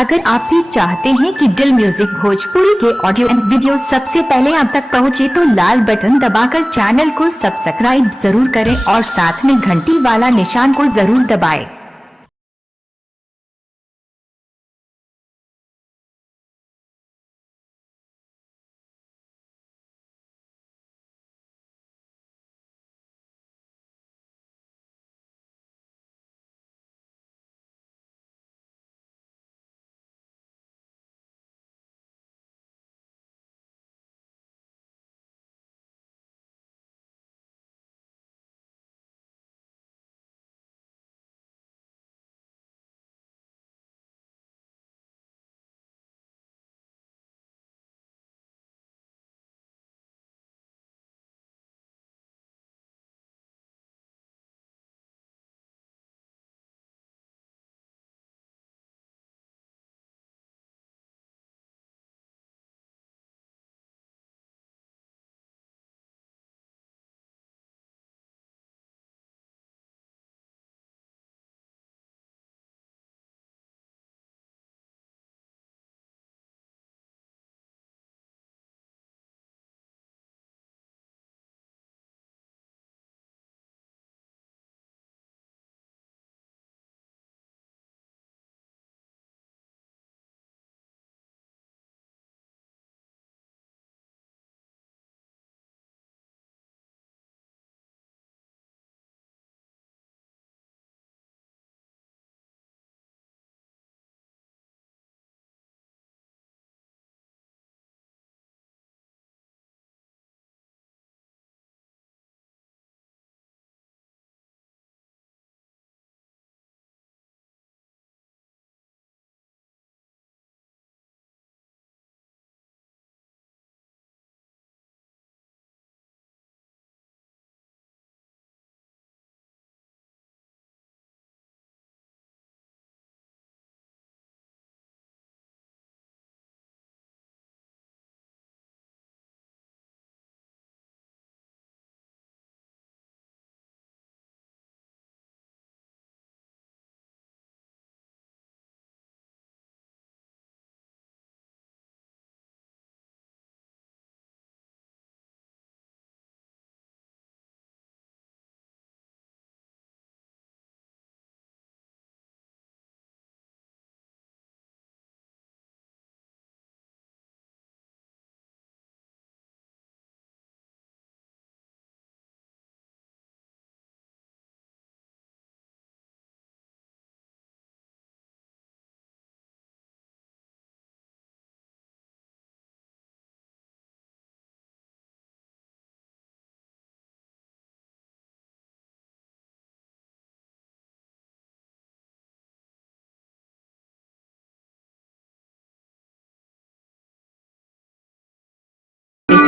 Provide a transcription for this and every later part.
अगर आप भी चाहते हैं कि दिल म्यूजिक भोजपुरी के ऑडियो एंड वीडियो सबसे पहले आप तक पहुंचे तो लाल बटन दबाकर चैनल को सब्सक्राइब जरूर करें और साथ में घंटी वाला निशान को जरूर दबाएं।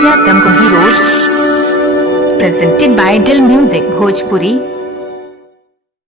Atom Heroes presented by Dil Music Bhojpuri।